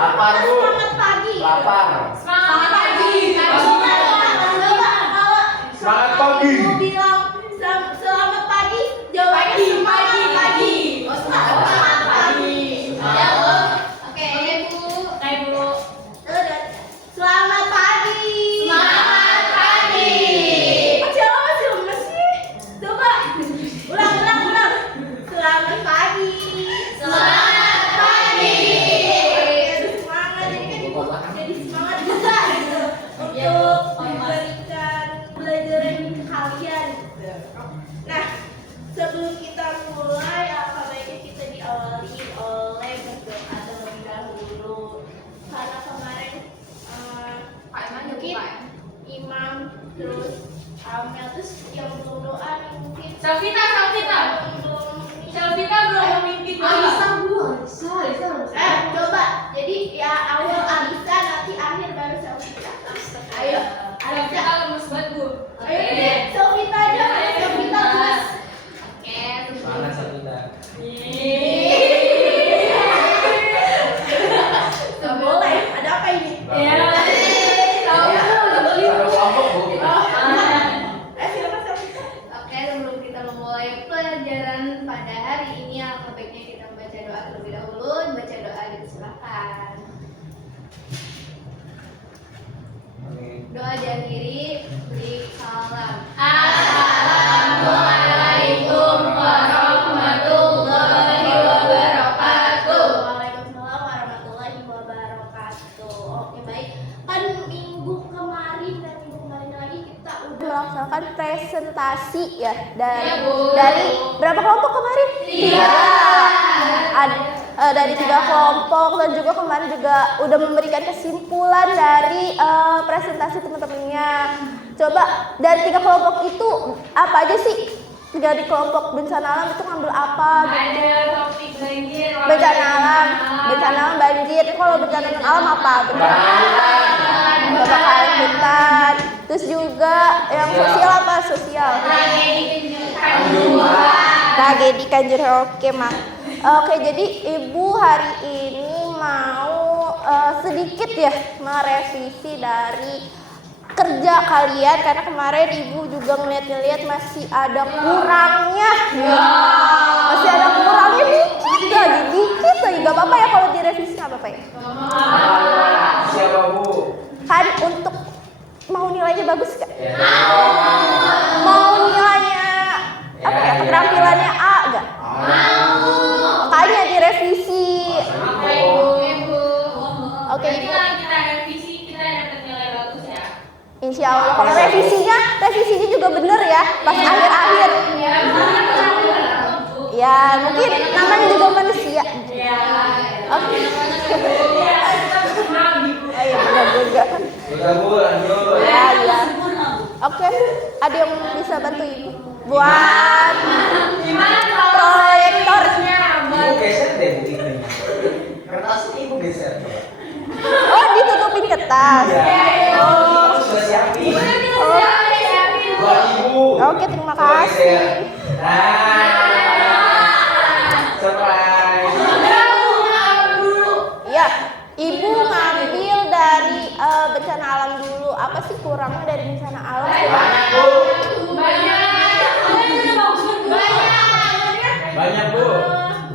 Lapar, Bu. Selamat pagi. Lapar. Selamat pagi. Semangat pagi. Mau bilang selamat pagi, jawabannya semangat pagi. Oh, semangat pagi. Ya, Bu. Oke, Bu. Selamat pagi. Selamat pagi. Oh, siapa masih lemes sih? Coba. Ulang. Selamat pagi. Selamat pagi. Aduh, semangat ini kan jadi semangat juga gitu untuk memberikan pelajaran kalian. Nah, sebelum kita mulai, apa baiknya kita diawali oleh berdoa terlebih dahulu. Karena kemarin mungkin Imam terus Amel terus yang belum doa nih mungkin. Selvita belum memimpin. Coba. Jadi ya awal Alisa, nanti akhir baru Selvita. Ayo, Selvita lemes banget, Bu. ayo deh, Selvita aja, Selvita mas. Oke, Semangat Sabita. Gak boleh, ada apa ini? Satu kelompok, Bu, kita. Silakan Selvita. Oke, sebelum kita memulai pelajaran pada hari ini, alangkah baiknya kita membaca doa terlebih dahulu. Baca doa dipersilakan. Doa diakhiri beri salam. Assalamualaikum warahmatullahi wabarakatuh. Waalaikumsalam warahmatullahi wabarakatuh. Oke, baik. Kan minggu kemarin dan minggu kemarin lagi kita udah melaksanakan presentasi ya Ya, Bu. dari berapa kelompok kemarin? 3. Dari 3 kelompok, dan juga kemarin juga udah memberikan kesimpulan dari presentasi teman-temannya. Coba dari 3 kelompok itu apa aja sih? Dari kelompok bencana alam itu ngambil apa gitu? Ada topik banjir, Bencana alam banjir. Kalau bencana non alam apa? Bencana alam, kebakaran hutan. Terus juga yang sosial apa? Sosial. Tragedi Kanjuruhan. Oke, Mak. Oke, jadi Ibu hari ini mau sedikit ya merevisi dari kerja kalian, karena kemarin Ibu juga ngeliat-ngeliat masih ada kurangnya. Masih ada kurangnya dikit lagi. Gak apa-apa ya kalau direvisi, gak apa-apa ya. Siapa, Bu? Kan untuk mau nilainya bagus gak? Mau nilainya apa ya? Keterampilannya A gak? Makanya direvisi. Oke, Ibu. Kalau kita revisi, kita dapat nilai bagus ya. Insya Allah. Kalau revisinya juga bener ya, pas akhir-akhir. Ya, mungkin namanya juga manusia. Oke. Ayo, benar juga. Udah, Bu, lanjut. Ya. Oke, ada yang bisa bantu Ibu buat proyektornya? Ibu geser deh, Bu, ini. Kertasnya Ibu geser. Oh, ditutupin kertas. Oh. Sudah siapin. Oh. Buat Ibu. Oke, terima kasih. Surprise. Ya, Ibu ngambil dari bencana alam dulu. Apa sih kurangnya dari bencana alam? Banyak, Bu.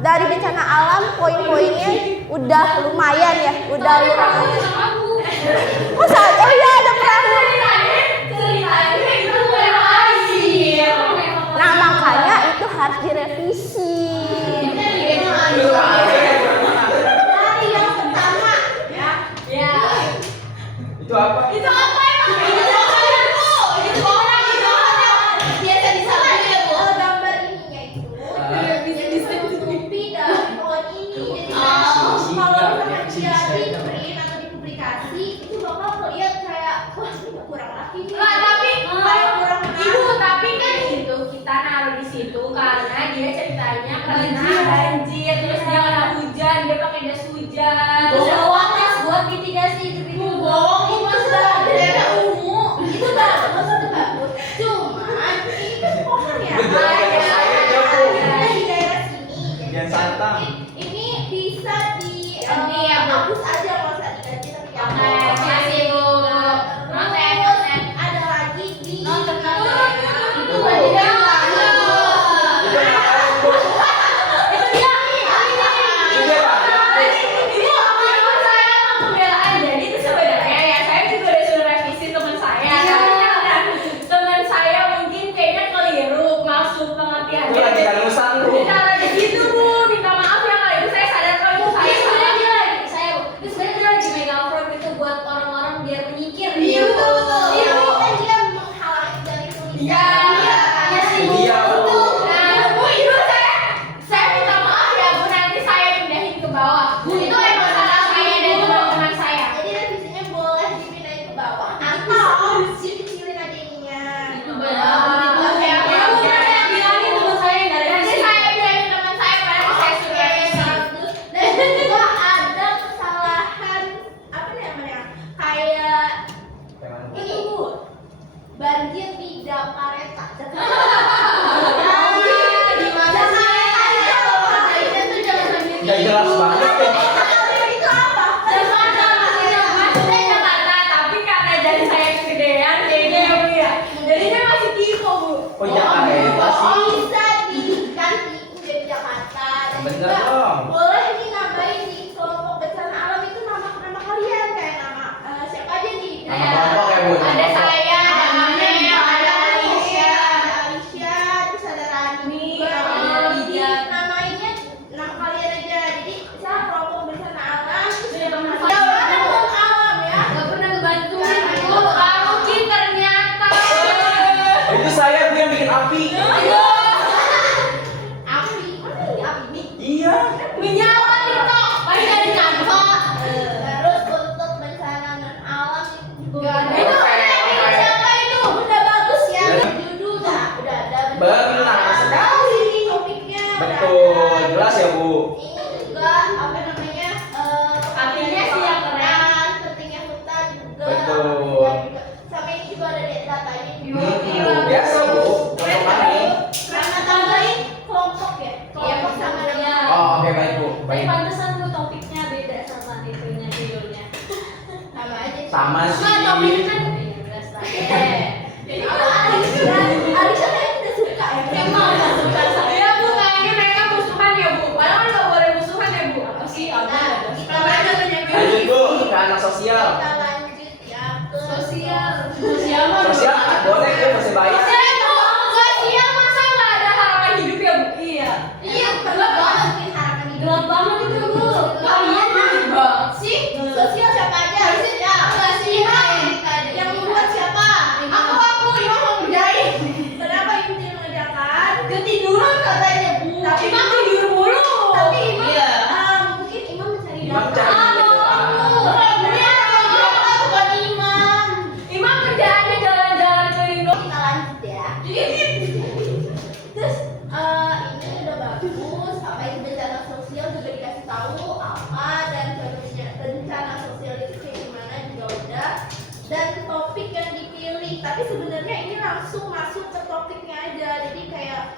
Dari bencana alam poin-poinnya udah lumayan ya, udah lumayan. Oh iya, ada perahu. Nah, makanya itu harus direvisi. Dari yang pertama ya. Itu apa? Biasa disampaikan ya, Bu. Gambar ininya itu ditutupi dari pohon ini. Jadi kalau misalkan dia di print atau dipublikasi, itu bakal kelihatan kayak wah, ini kurang rapi nih. Kayak kurang menarik. Tapi kan itu kita naruh di situ karena dia ceritanya karena banjir, terus dia kena hujan, dia pakai jas hujan. Terus bawa tas buat mitigasi gitu. Itu sudah daerah ungu. Itu bagus, itu bagus. Cuman ini kan pohon ya. Ada di daerah sini. Jangan santang. Ini bisa di Ini ya, Bu. hapus aja Sama sih. Nah, topiknya kan jelas lah. Jadi Alisha kayaknya tidak suka ya. emang nggak suka saya bu, kayaknya mereka musuhan ya bu. Padahal nggak boleh musuhan ya bu. Apa sih? Ada. Kita lanjut Lanjut Bu ke anak sosial. Kita lanjut ya ke Sosial. Sosial mah. Sosial anak bonek ya masih baik. Sosial masa nggak ada harapan hidup ya bu? Iya. Iya, gelap banget nih harapan hidup. Gelap banget itu bu. Kalian gelap banget sih. Sosial siapa aja? Ya, enggak sih. Yang membuat siapa? Aku Imam mau ngerjain. Kenapa Imam tidak mengerjakan? Ketiduran katanya Bu. Tapi Imam tidur mulu. Tapi Imam Iya. mungkin Imam mencari Imam data. cari Bukan Imam. Imam kerjaannya jalan-jalan keliling doang. Kita lanjut ya. Terus ini udah bagus. Apa itu bencana sosial juga dikasih tahu apa dan bencana sosial itu kayak gimana juga udah. Dan topik yang dipilih. Tapi sebenarnya ini langsung masuk ke topiknya aja. Jadi kayak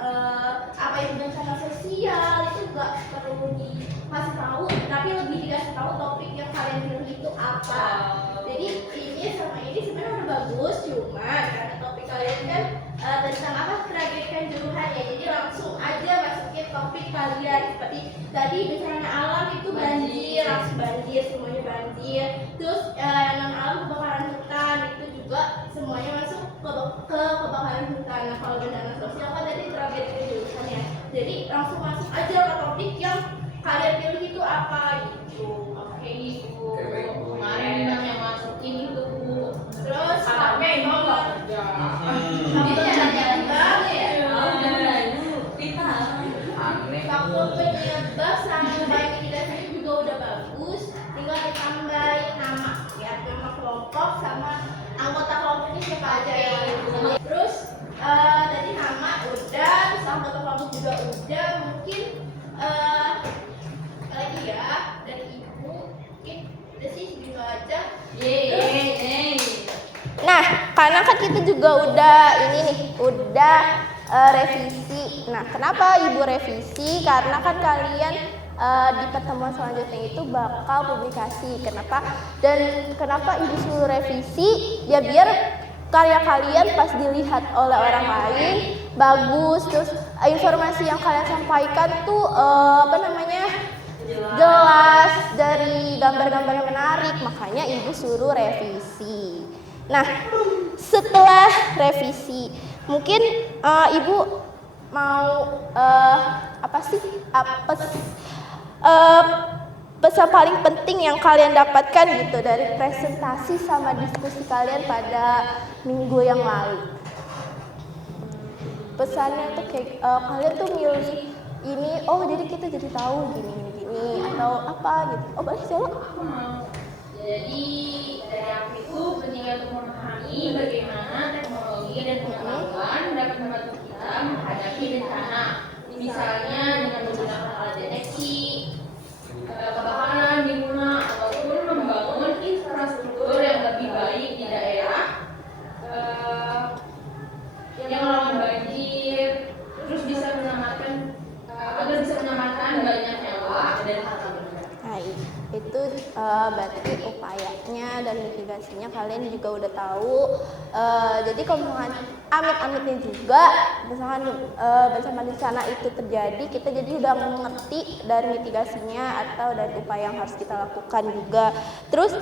apa itu bencana sosial itu nggak perlu dikasih tahu. Tapi lebih dikasih tahu topik yang kalian pilih itu apa. Jadi ini sama ini sebenarnya udah bagus, cuma karena topik kalian kan tentang apa tragedi Kanjuruhan ya, jadi langsung aja masukin topik kalian seperti tadi bencana alam itu banjir, langsung banjir semuanya banjir. Terus non alam kebakaran hutan itu juga semuanya masuk ke kebakaran hutan. Nah kalau bencana sosial kan tadi tragedi Kanjuruhan ya, jadi langsung masuk aja ke topik yang kalian pilih itu apa gitu. Oke ibu. Kemarin Imam yang masukin itu bu. Terus Anaknya Imam nggak kerja. Ini jalan-jalan banget ya. Aneh. Faktor penyebab sama identitas itu juga udah bagus. Tinggal ditambahin nama ya, nama kelompok sama anggota kelompoknya siapa aja ya. Terus tadi nama udah, terus anggota kelompok juga udah. Mungkin lagi ya dari ibu mungkin udah sih segitu aja. Nah, karena kan kita juga udah ini nih, udah revisi. Nah, kenapa ibu revisi? Karena kan kalian di pertemuan selanjutnya itu bakal publikasi. Kenapa? Dan kenapa ibu suruh revisi? Ya biar karya kalian pas dilihat oleh orang lain bagus. Terus informasi yang kalian sampaikan tuh jelas dari gambar-gambar yang menarik. Makanya ibu suruh revisi. Nah, setelah revisi, mungkin ibu mau pesan paling penting yang kalian dapatkan gitu dari presentasi sama diskusi kalian pada minggu yang lalu. Pesannya tuh kayak kalian tuh milih ini, oh jadi kita jadi tahu gini atau apa gitu. Oh boleh jawab. Jadi dari aku itu pentingnya untuk memahami bagaimana teknologi dan pengetahuan dapat membantu kita menghadapi bencana. Misalnya dengan menggunakan alat deteksi kebakaran di guna ataupun membangun infrastruktur yang lebih baik di daerah yang rawan banjir, terus bisa menyelamatkan banyak nyawa dan harta benda. Nah, itu berarti upayanya dan mitigasinya kalian juga udah tahu. Jadi kalau misalkan amit-amitnya juga misalkan bencana itu terjadi, kita jadi udah mengerti dari mitigasinya atau dari upaya yang harus kita lakukan juga. Terus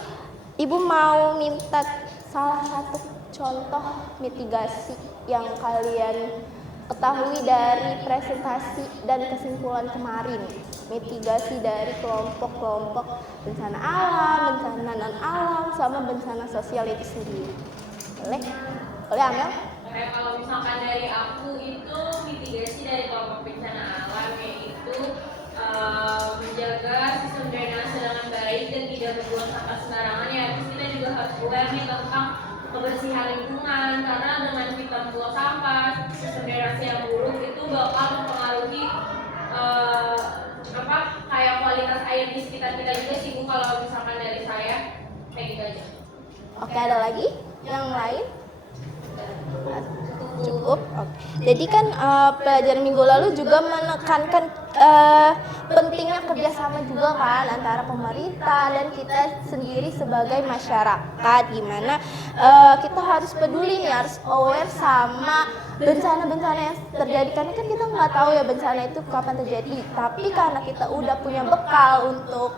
ibu mau minta salah satu contoh mitigasi yang kalian ketahui dari presentasi dan kesimpulan kemarin, mitigasi dari kelompok-kelompok bencana alam, bencana non alam, sama bencana sosial itu sendiri. Boleh Amel? Kayak kalau misalkan dari aku itu mitigasi dari kelompok bencana alam yaitu menjaga sistem drainase dengan baik dan tidak membuang sampah sembarangan ya. Terus kita juga harus aware nih tentang kebersihan lingkungan, karena dengan kita membuang sampah, sistem drainase yang buruk itu bakal mempengaruhi kayak kualitas air di sekitar kita juga sih Bu, kalau misalkan dari saya kayak gitu aja. Oke, ada lagi yang lain? cukup. Oke. Jadi kan pelajaran minggu lalu juga menekankan pentingnya kerjasama juga kan antara pemerintah dan kita sendiri sebagai masyarakat, gimana kita harus peduli nih, harus aware sama bencana-bencana yang terjadi, karena kan kita nggak tahu ya bencana itu kapan terjadi. Tapi karena kita udah punya bekal untuk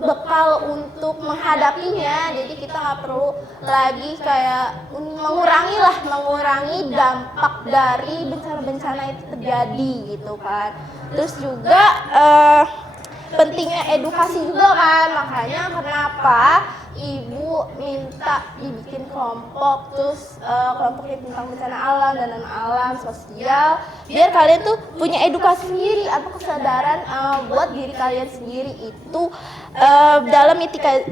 bekal untuk menghadapinya, jadi kita nggak perlu lagi kayak mengurangi dampak dari bencana-bencana itu terjadi gitu kan. Terus juga pentingnya edukasi juga kan, makanya kenapa ibu minta dibikin kelompok, terus kelompoknya tentang bencana alam dan non-alam, sosial, biar kalian tuh punya edukasi sendiri atau kesadaran buat diri kalian sendiri itu dalam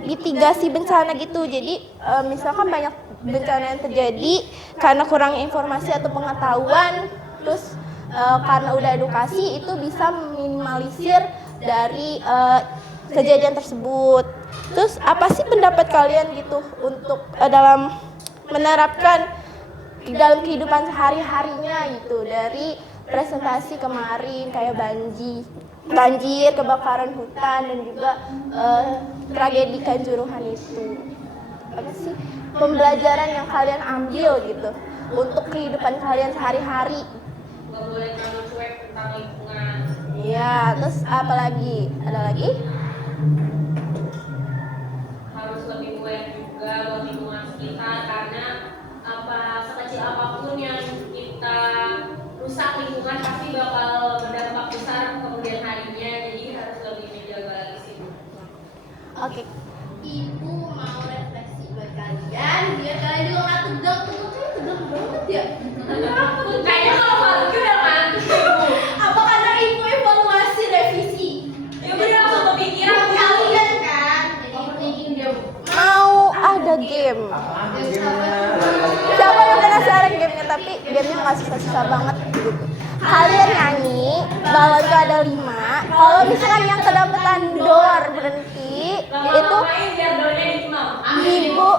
mitigasi bencana gitu. Jadi misalkan banyak bencana yang terjadi karena kurang informasi atau pengetahuan, terus karena udah edukasi itu bisa meminimalisir dari kejadian tersebut. Terus apa sih pendapat kalian gitu untuk dalam menerapkan dalam kehidupan sehari-harinya gitu, dari presentasi kemarin kayak banjir, kebakaran hutan, dan juga tragedi Kanjuruhan itu? Apa sih pembelajaran yang kalian ambil gitu untuk kehidupan kalian sehari-hari? Nggak boleh terlalu cuek tentang lingkungan. Iya, terus apa lagi? Ada lagi? Harus lebih aware juga buat lingkungan sekitar, karena sekecil apapun yang kita rusak lingkungan pasti bakal berdampak besar kemudian harinya, jadi harus lebih menjaga lagi sih. Oke. Ibu mau refleksi buat kalian biar kalian juga nggak tegang banget ya. Kayaknya kalau Faluki udah ngantuk ibu. Apa karena ibu evaluasi revisi? Ya udah langsung kepikiran Kalian kan mau ada game. Siapa yang penasaran gamenya, tapi gamenya nggak susah-susah banget gitu. Kalian nyanyi, balon tuh ada 5. Kalau misalkan yang kedapetan door berhenti, itu ibu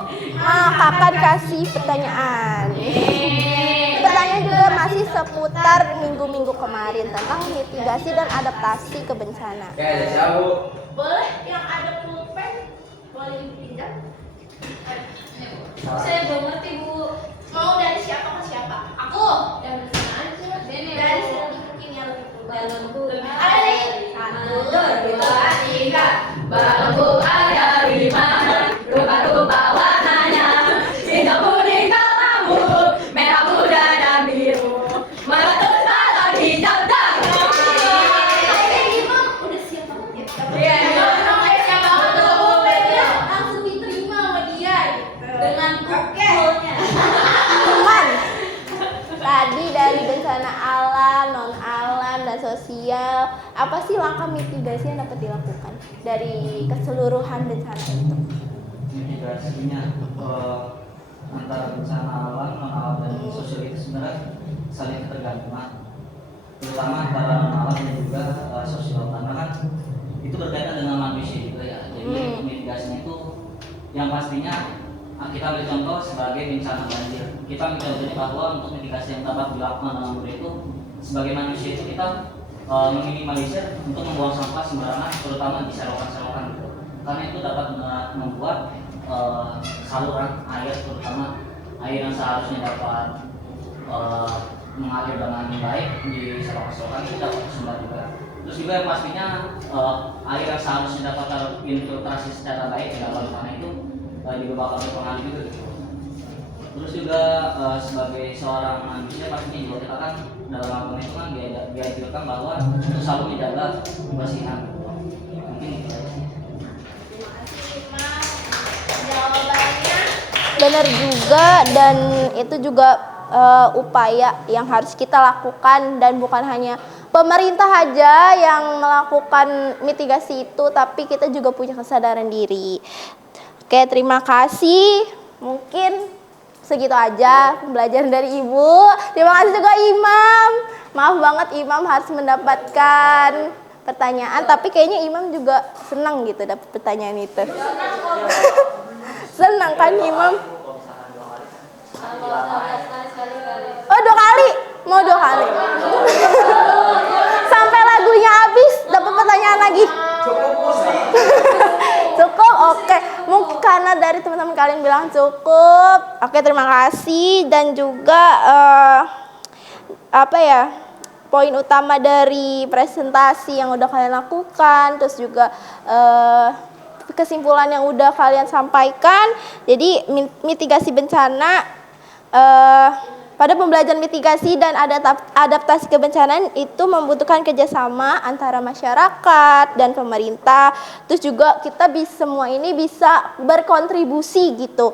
akan kasih pertanyaan. Pertanyaan juga masih seputar minggu-minggu kemarin tentang mitigasi dan adaptasi ke bencana. Oke, siapa? Boleh yang ada pulpen boleh dipinjam? Saya belum ngerti bu. Mau dari siapa ke siapa? Aku. Dari sana aja. Dari sini mungkin yang lebih balonku. Ada nih. 1, 2, 3. Balonku ada 5. Rupa-rupa warnanya. Hijau, kuning, kelabu, merah, muda, dan biru. Meletus balon hijau dan Imam udah siap banget ya. Iya. Siap banget tuh. Pulpennya langsung diterima sama dia gitu. Dengan pukulnya. Teman. Tadi dari bencana alam, non alam, dan sosial, apa sih langkah mitigasi yang dapat dilakukan dari keseluruhan bencana itu? Mitigasinya antara bencana alam, non alam, dan sosial itu sebenarnya saling ketergantungan, terutama antara non alam dan juga sosial, karena kan itu berkaitan dengan manusia juga ya. Jadi mitigasinya itu yang pastinya kita ambil contoh sebagai bencana banjir. Kita ambil contohnya bahwa untuk mitigasi yang dapat dilakukan dalam murid itu, sebagai manusia itu kita meminimalisir untuk membuang sampah sembarangan, terutama di selokan-selokan gitu. Karena itu dapat membuat saluran air, terutama air yang seharusnya dapat mengalir dengan baik di selokan-selokan, itu dapat tersumbat juga. Terus juga yang pastinya air yang seharusnya dapat terinfiltrasi secara baik di dalam tanah itu juga bakal berpengaruh juga gitu. Terus juga sebagai seorang manusia pastinya juga kita kan dalam agama itu kan dianjurkan bahwa untuk selalu menjaga kebersihan. Mungkin itu aja sih. Jawabannya benar juga, dan itu juga upaya yang harus kita lakukan, dan bukan hanya pemerintah aja yang melakukan mitigasi itu, tapi kita juga punya kesadaran diri. Oke, terima kasih. Mungkin segitu aja pembelajaran dari Ibu. Terima kasih juga Imam. Maaf banget Imam harus mendapatkan pertanyaan, tapi kayaknya Imam juga senang gitu dapat pertanyaan itu. Senang kan Imam? Oh 2 kali? Mau 2 kali? Sampai lagunya habis, dapat pertanyaan lagi. Cukup, oke. Mungkin karena dari teman-teman kalian bilang cukup. Oke, terima kasih. Dan juga poin utama dari presentasi yang udah kalian lakukan, terus juga kesimpulan yang udah kalian sampaikan. Jadi mitigasi bencana, pada pembelajaran mitigasi dan adaptasi kebencanaan itu membutuhkan kerjasama antara masyarakat dan pemerintah. Terus juga kita semua ini bisa berkontribusi gitu.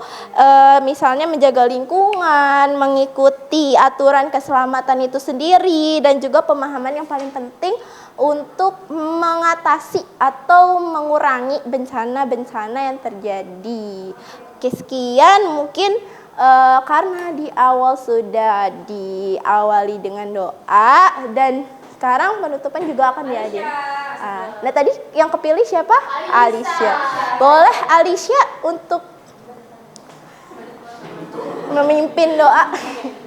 Misalnya menjaga lingkungan, mengikuti aturan keselamatan itu sendiri, dan juga pemahaman yang paling penting untuk mengatasi atau mengurangi bencana-bencana yang terjadi. Oke, sekian mungkin. Karena di awal sudah diawali dengan doa, dan sekarang penutupan juga akan diadakan. Nah tadi yang kepilih siapa? Alicia. Boleh Alicia untuk memimpin doa.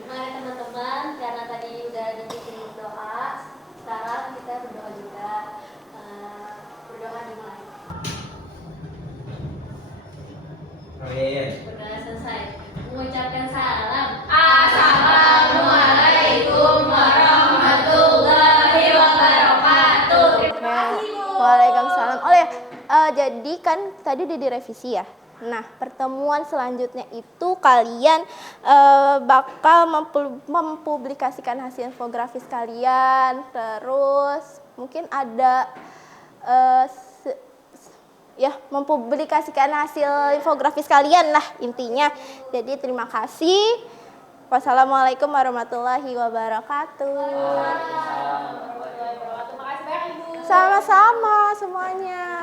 Mari teman-teman, karena tadi udah dibikin doa, sekarang kita berdoa juga. Berdoa dimulai. Berdoa selesai. Mengucapkan salam. Assalamualaikum warahmatullahi wabarakatuh. Terima kasih, Bu. Waalaikumsalam. Jadi kan tadi udah direvisi ya. Nah, pertemuan selanjutnya itu kalian bakal mempublikasikan hasil infografis kalian, terus mungkin ada mempublikasikan hasil infografis kalian lah intinya. Jadi terima kasih. Wassalamualaikum warahmatullahi wabarakatuh. Terima kasih banyak, Ibu. Sama-sama semuanya.